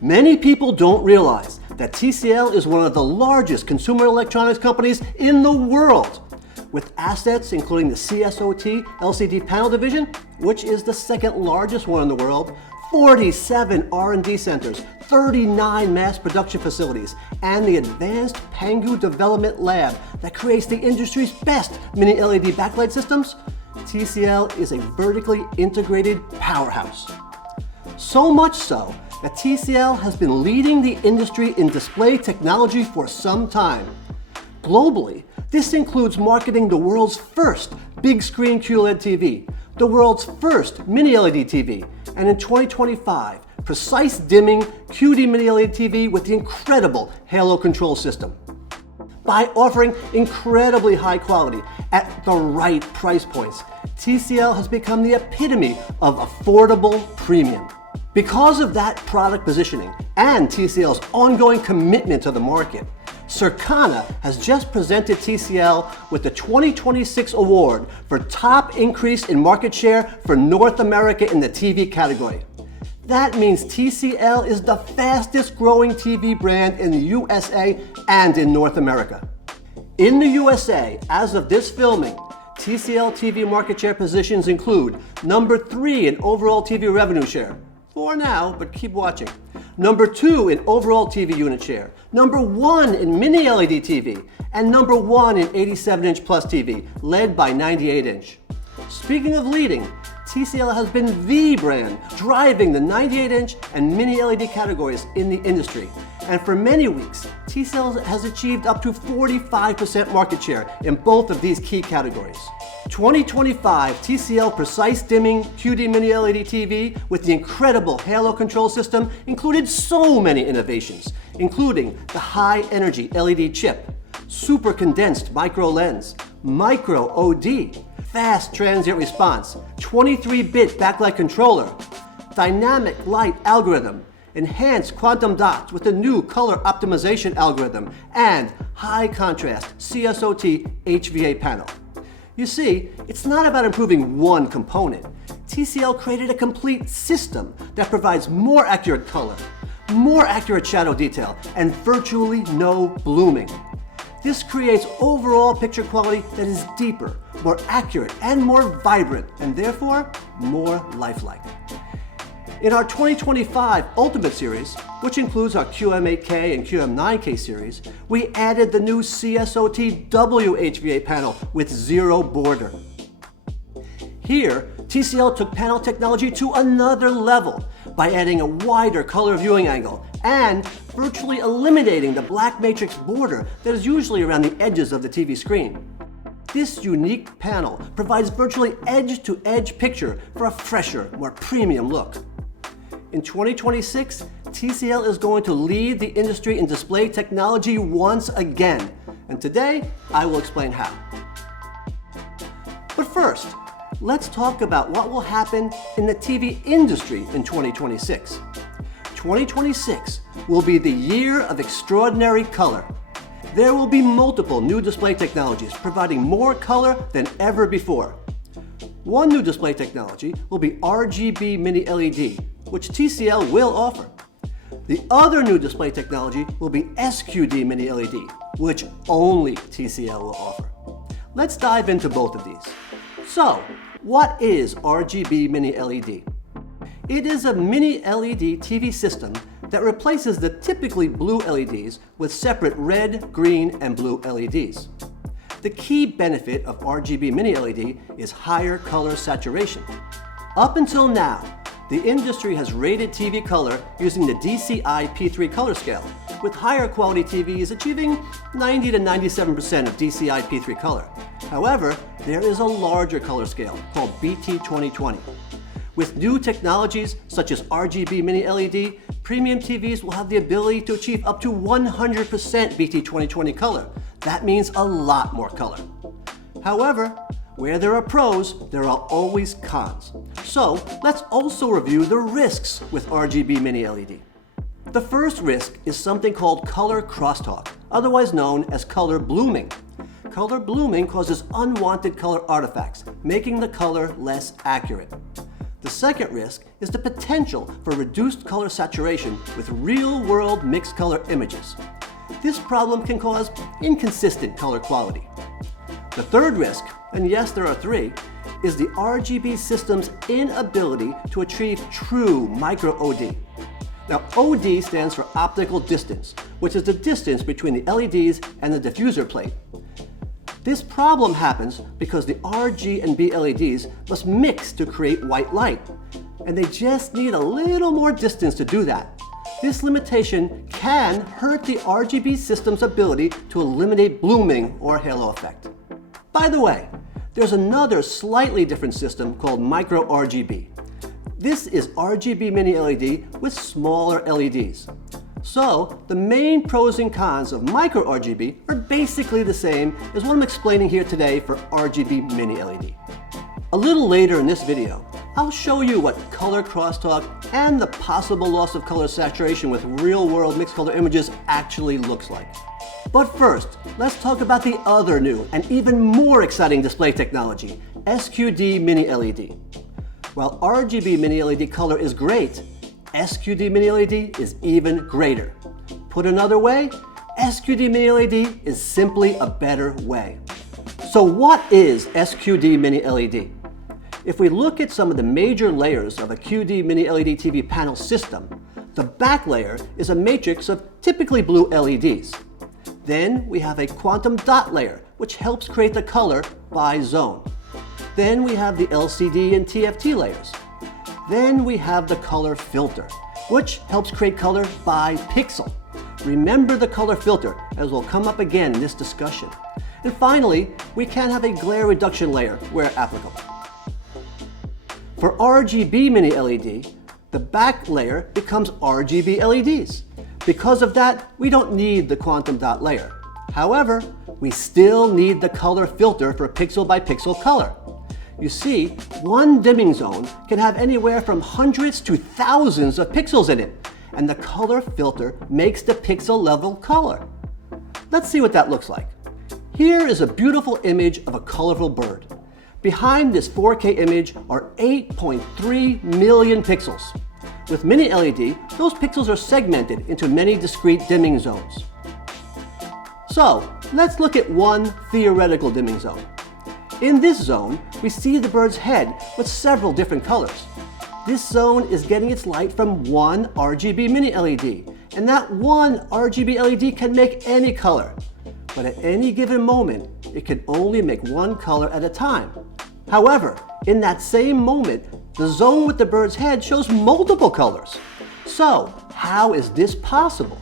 Many people don't realize that TCL is one of the largest consumer electronics companies in the world, with assets including the CSOT LCD panel division, which is the second largest one in the world, 47 R&D centers, 39 mass production facilities, and the advanced Pangu development lab that creates the industry's best Mini LED backlight systems. TCL is a vertically integrated powerhouse. So much so that TCL has been leading the industry in display technology for some time. Globally, this includes marketing the world's first big screen QLED TV, the world's first Mini LED TV, and in 2025, precise dimming QD Mini LED TV with the incredible Halo control system. By offering incredibly high quality at the right price points, TCL has become the epitome of affordable premium. Because of that product positioning and TCL's ongoing commitment to the market, Circana has just presented TCL with the 2026 award for top increase in market share for North America in the TV category. That means TCL is the fastest growing TV brand in the USA and in North America. In the USA, as of this filming, TCL TV market share positions include number 3 in overall TV revenue share, for now, but keep watching. Number 2 in overall TV unit share, number 1 in Mini LED TV, and number 1 in 87-inch plus TV, led by 98-inch. Speaking of leading, TCL has been the brand driving the 98-inch and Mini LED categories in the industry. And for many weeks, TCL has achieved up to 45% market share in both of these key categories. 2025 TCL Precise Dimming QD Mini LED TV with the incredible Halo control system included so many innovations, including the high energy LED chip, super condensed micro lens, micro OD, fast transient response, 23-bit backlight controller, dynamic light algorithm, enhanced quantum dots with a new color optimization algorithm, and high contrast CSOT HVA panel. You see, it's not about improving one component. TCL created a complete system that provides more accurate color, more accurate shadow detail, and virtually no blooming. This creates overall picture quality that is deeper, more accurate, and more vibrant, and therefore more lifelike. In our 2025 Ultimate Series, which includes our QM8K and QM9K series, we added the new CSOT WHVA panel with zero border. Here, TCL took panel technology to another level by adding a wider color viewing angle and virtually eliminating the black matrix border that is usually around the edges of the TV screen. This unique panel provides virtually edge-to-edge picture for a fresher, more premium look. In 2026, TCL is going to lead the industry in display technology once again, and today I will explain how. But first, let's talk about what will happen in the TV industry in 2026. 2026 will be the year of extraordinary color. There will be multiple new display technologies providing more color than ever before. One new display technology will be RGB Mini LED, which TCL will offer. The other new display technology will be SQD Mini LED, which only TCL will offer. Let's dive into both of these. So, what is RGB Mini LED? It is a Mini LED TV system that replaces the typically blue LEDs with separate red, green, and blue LEDs. The key benefit of RGB Mini LED is higher color saturation. Up until now, the industry has rated TV color using the DCI P3 color scale, with higher quality TVs achieving 90 to 97% of DCI P3 color. However, there is a larger color scale called BT 2020. With new technologies such as RGB Mini LED, premium TVs will have the ability to achieve up to 100% BT 2020 color. That means a lot more color. However, where there are pros, there are always cons. So let's also review the risks with RGB Mini LED. The first risk is something called color crosstalk, otherwise known as color blooming. Color blooming causes unwanted color artifacts, making the color less accurate. The The second risk is the potential for reduced color saturation with real-world mixed color images. This problem can cause inconsistent color quality. The third risk, and yes, there are three, is the RGB system's inability to achieve true micro-OD. Now, OD stands for optical distance, which is the distance between the LEDs and the diffuser plate. This problem happens because the RG and B LEDs must mix to create white light, and they just need a little more distance to do that. This limitation can hurt the RGB system's ability to eliminate blooming or halo effect. By the way, there's another slightly different system called micro RGB. This is RGB Mini LED with smaller LEDs. So, the main pros and cons of micro RGB are basically the same as what I'm explaining here today for RGB Mini LED. A little later in this video, I'll show you what color crosstalk and the possible loss of color saturation with real-world mixed color images actually looks like. But first, let's talk about the other new and even more exciting display technology, SQD Mini LED. While RGB Mini LED color is great, SQD Mini LED is even greater. Put another way, SQD Mini LED is simply a better way. So what is SQD Mini LED? If we look at some of the major layers of a QD Mini LED TV panel system, the back layer is a matrix of typically blue LEDs. Then we have a quantum dot layer, which helps create the color by zone. Then we have the LCD and TFT layers. Then we have the color filter, which helps create color by pixel. Remember the color filter, as will come up again in this discussion. And finally, we can have a glare reduction layer where applicable. For RGB Mini LED, the back layer becomes RGB LEDs. Because of that, we don't need the quantum dot layer. However, we still need the color filter for pixel by pixel color. You see, one dimming zone can have anywhere from hundreds to thousands of pixels in it, and the color filter makes the pixel level color. Let's see what that looks like. Here is a beautiful image of a colorful bird. Behind this 4K image are 8.3 million pixels. With Mini LED, those pixels are segmented into many discrete dimming zones. So, let's look at one theoretical dimming zone. In this zone, we see the bird's head with several different colors. This zone is getting its light from one RGB Mini LED, and that one RGB LED can make any color. But at any given moment, it can only make one color at a time. However, in that same moment, the zone with the bird's head shows multiple colors. So, how is this possible?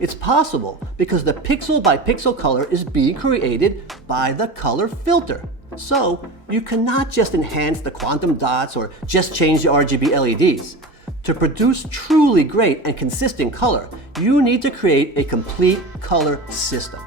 It's possible because the pixel by pixel color is being created by the color filter. So, you cannot just enhance the quantum dots or just change the RGB LEDs. To produce truly great and consistent color, you need to create a complete color system.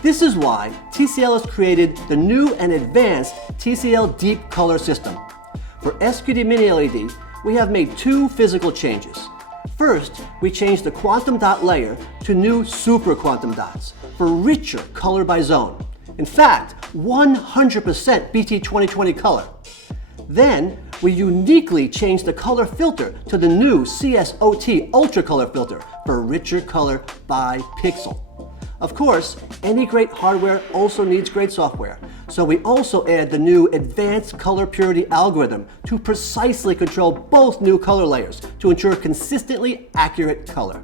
This is why TCL has created the new and advanced TCL Deep Color System. For SQD Mini LED, we have made two physical changes. First, we changed the quantum dot layer to new super quantum dots for richer color by zone. In fact, 100% BT 2020 color. Then, we uniquely changed the color filter to the new CSOT Ultra Color filter for richer color by pixel. Of course, any great hardware also needs great software, so we also add the new Advanced Color Purity algorithm to precisely control both new color layers to ensure consistently accurate color.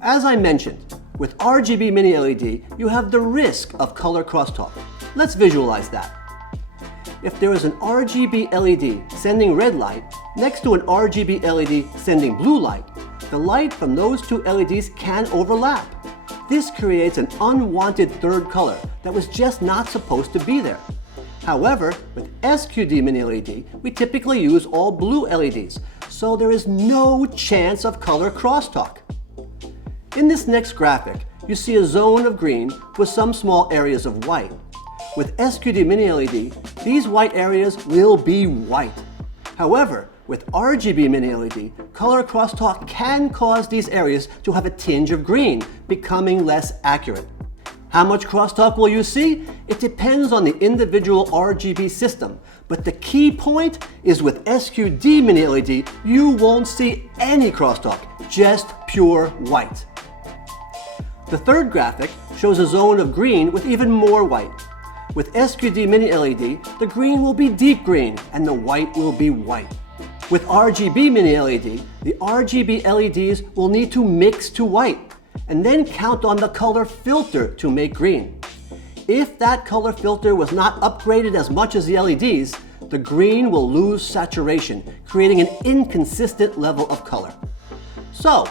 As I mentioned, with RGB Mini LED, you have the risk of color crosstalk. Let's visualize that. If there is an RGB LED sending red light next to an RGB LED sending blue light, the light from those two LEDs can overlap. This creates an unwanted third color that was just not supposed to be there. However, with SQD Mini LED, we typically use all blue LEDs, so there is no chance of color crosstalk. In this next graphic, you see a zone of green with some small areas of white. With SQD Mini LED, these white areas will be white. However, with RGB Mini LED, color crosstalk can cause these areas to have a tinge of green, becoming less accurate. How much crosstalk will you see? It depends on the individual RGB system, but the key point is with SQD Mini LED, you won't see any crosstalk, just pure white. The third graphic shows a zone of green with even more white. With SQD Mini LED, the green will be deep green and the white will be white. With RGB Mini LED, the RGB LEDs will need to mix to white and then count on the color filter to make green. If that color filter was not upgraded as much as the LEDs, the green will lose saturation, creating an inconsistent level of color. So,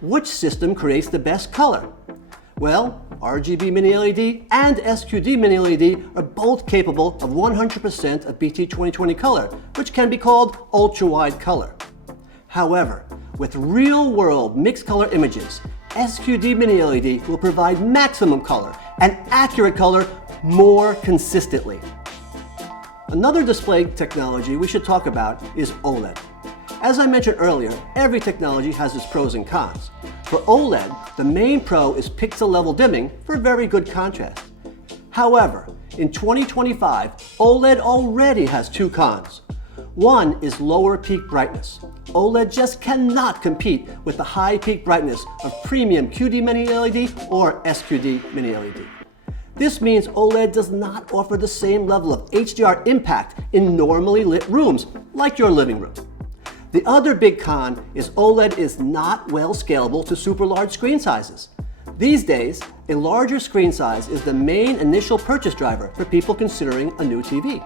which system creates the best color? Well, RGB Mini LED and SQD Mini LED are both capable of 100% of BT 2020 color, which can be called ultra-wide color. However, with real-world mixed color images, SQD Mini LED will provide maximum color and accurate color more consistently. Another display technology we should talk about is OLED. As I mentioned earlier, every technology has its pros and cons. For OLED, the main pro is pixel level dimming for very good contrast. However, in 2025, OLED already has two cons. One is lower peak brightness. OLED just cannot compete with the high peak brightness of premium QD Mini LED or SQD Mini LED. This means OLED does not offer the same level of HDR impact in normally lit rooms, like your living room. The other big con is OLED is not well scalable to super large screen sizes. These days, a larger screen size is the main initial purchase driver for people considering a new TV.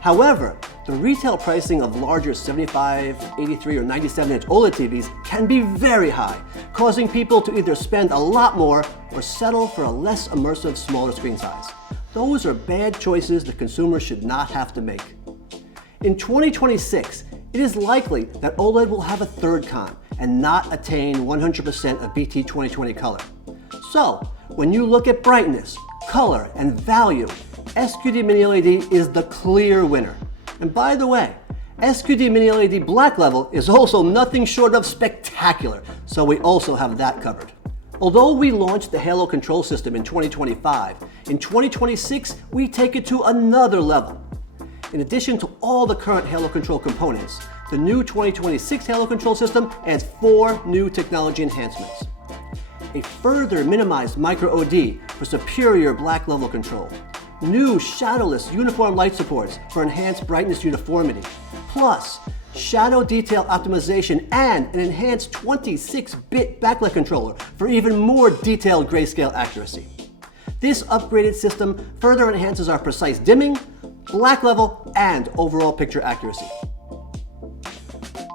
However, the retail pricing of larger 75, 83, or 97-inch OLED TVs can be very high, causing people to either spend a lot more or settle for a less immersive, smaller screen size. Those are bad choices the consumer should not have to make. In 2026, it is likely that OLED will have a third con and not attain 100% of BT 2020 color. So, when you look at brightness, color, and value, SQD Mini LED is the clear winner. And by the way, SQD Mini LED black level is also nothing short of spectacular, so we also have that covered. Although we launched the Halo control system in 2025, in 2026 we take it to another level. In addition to all the current Halo control components, the new 2026 Halo control system adds 4 new technology enhancements. A further minimized micro OD for superior black level control, new shadowless uniform light supports for enhanced brightness uniformity, plus shadow detail optimization and an enhanced 26-bit backlight controller for even more detailed grayscale accuracy. This upgraded system further enhances our precise dimming, black level, and overall picture accuracy.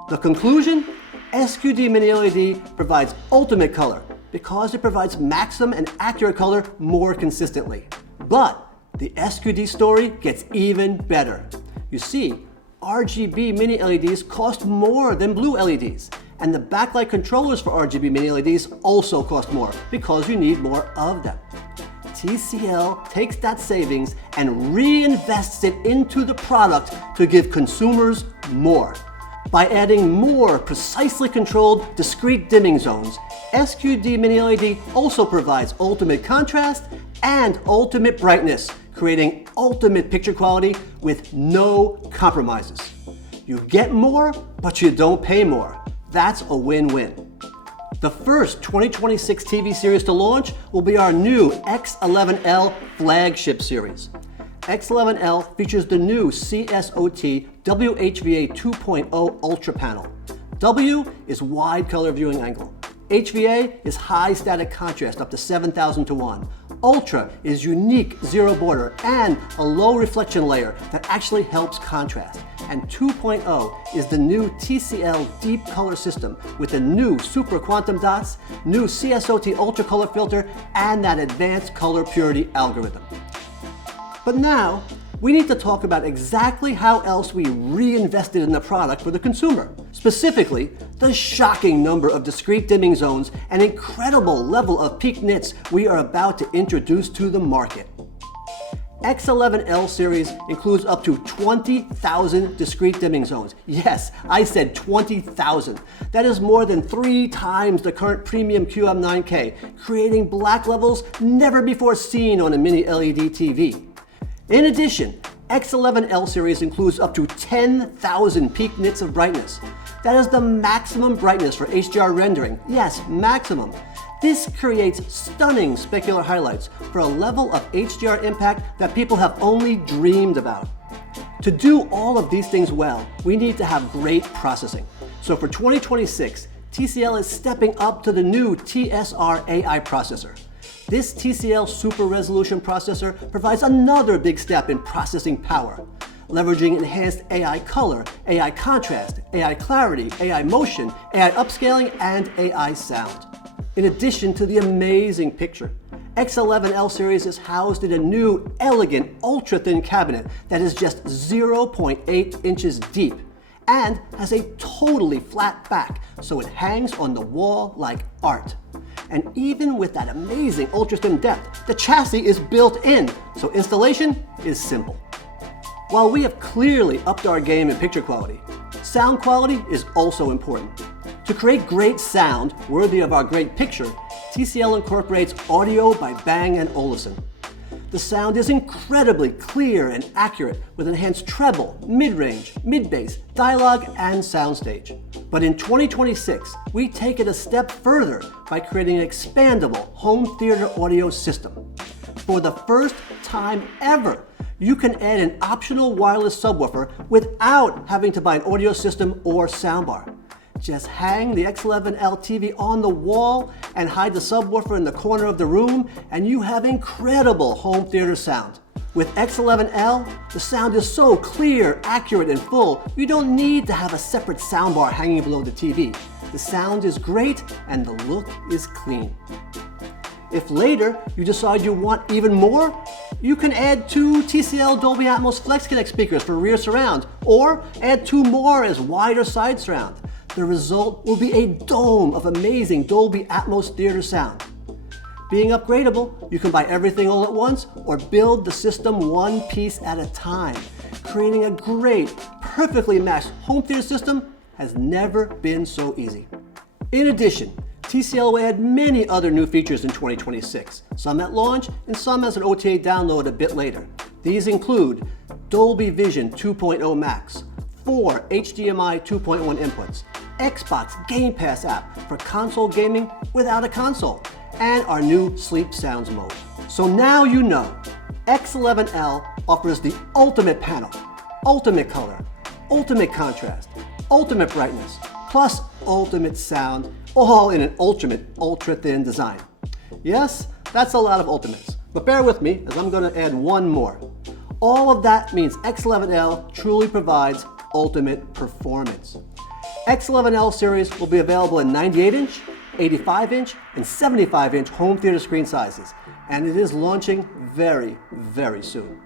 The conclusion? SQD Mini LED provides ultimate color because it provides maximum and accurate color more consistently. But the SQD story gets even better. You see, RGB Mini LEDs cost more than blue LEDs, and the backlight controllers for RGB Mini LEDs also cost more because you need more of them. TCL takes that savings and reinvests it into the product to give consumers more. By adding more precisely controlled discrete dimming zones, SQD Mini LED also provides ultimate contrast and ultimate brightness, creating ultimate picture quality with no compromises. You get more, but you don't pay more. That's a win-win. The first 2026 TV series to launch will be our new X11L flagship series. X11L features the new CSOT WHVA 2.0 Ultra panel. W is wide color viewing angle. HVA is high static contrast up to 7,000 to 1. Ultra is unique zero border and a low reflection layer that actually helps contrast. And 2.0 is the new TCL deep color system with the new super quantum dots, new CSOT ultra color filter, and that advanced color purity algorithm. But now, we need to talk about exactly how else we reinvested in the product for the consumer. Specifically, the shocking number of discrete dimming zones and incredible level of peak nits we are about to introduce to the market. X11L series includes up to 20,000 discrete dimming zones. Yes, I said 20,000. That is more than 3 times the current premium QM9K, creating black levels never before seen on a Mini LED TV. In addition, X11L series includes up to 10,000 peak nits of brightness. That is the maximum brightness for HDR rendering. Yes, maximum. This creates stunning specular highlights for a level of HDR impact that people have only dreamed about. To do all of these things well, we need to have great processing. So for 2026, TCL is stepping up to the new TSR AI processor. This TCL Super Resolution processor provides another big step in processing power, leveraging enhanced AI color, AI contrast, AI clarity, AI motion, AI upscaling, and AI sound. In addition to the amazing picture, X11L series is housed in a new, elegant, ultra-thin cabinet that is just 0.8 inches deep and has a totally flat back, so it hangs on the wall like art. And even with that amazing ultra-thin depth, the chassis is built in, so installation is simple. While we have clearly upped our game in picture quality, sound quality is also important. To create great sound worthy of our great picture, TCL incorporates audio by Bang & Olufsen. The sound is incredibly clear and accurate with enhanced treble, mid-range, mid-bass, dialogue, and soundstage. But in 2026, we take it a step further by creating an expandable home theater audio system. For the first time ever, you can add an optional wireless subwoofer without having to buy an audio system or soundbar. Just hang the X11L TV on the wall and hide the subwoofer in the corner of the room, and you have incredible home theater sound. With X11L, the sound is so clear, accurate, and full, you don't need to have a separate soundbar hanging below the TV. The sound is great, and the look is clean. If later you decide you want even more, you can add 2 TCL Dolby Atmos Flex Connect speakers for rear surround, or add 2 more as wider side surround. The result will be a dome of amazing Dolby Atmos theater sound. Being upgradable, you can buy everything all at once or build the system one piece at a time. Creating a great, perfectly matched home theater system has never been so easy. In addition, TCL will add many other new features in 2026, some at launch and some as an OTA download a bit later. These include Dolby Vision 2.0 Max, 4 HDMI 2.1 inputs, Xbox Game Pass app for console gaming without a console, and our new Sleep Sounds mode. So now you know, X11L offers the ultimate panel, ultimate color, ultimate contrast, ultimate brightness, plus ultimate sound, all in an ultra-thin design. Yes, that's a lot of ultimates, but bear with me as I'm going to add one more. All of that means X11L truly provides ultimate performance. X11L series will be available in 98-inch, 85-inch, and 75-inch home theater screen sizes, and it is launching very, very soon.